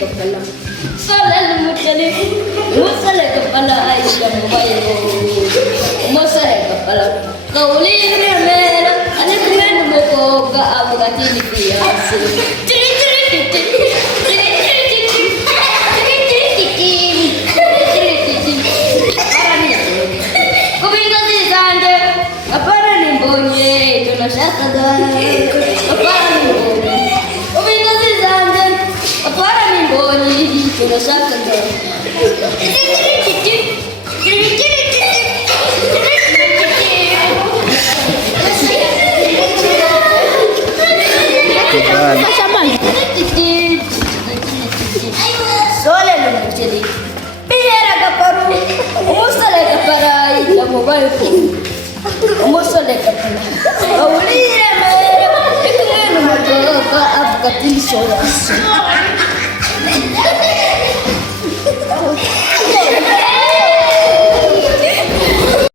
kepala, selalu mencari, musale kepala ayam bayu, musale kepala, kau lihat merah, anak men moko ka abu katili biasa. Abana ni mbonye, tunashaka dai. Abana ni mbonye, ubinda zizanze. Abana ni mbonye, tunashaka dai. Sole lumujeli. Pihera kaparu, umusale kaparai, ya mobile phone. Umusole kapala. Awulira mera, ikungenu motoka abukatili soyasi.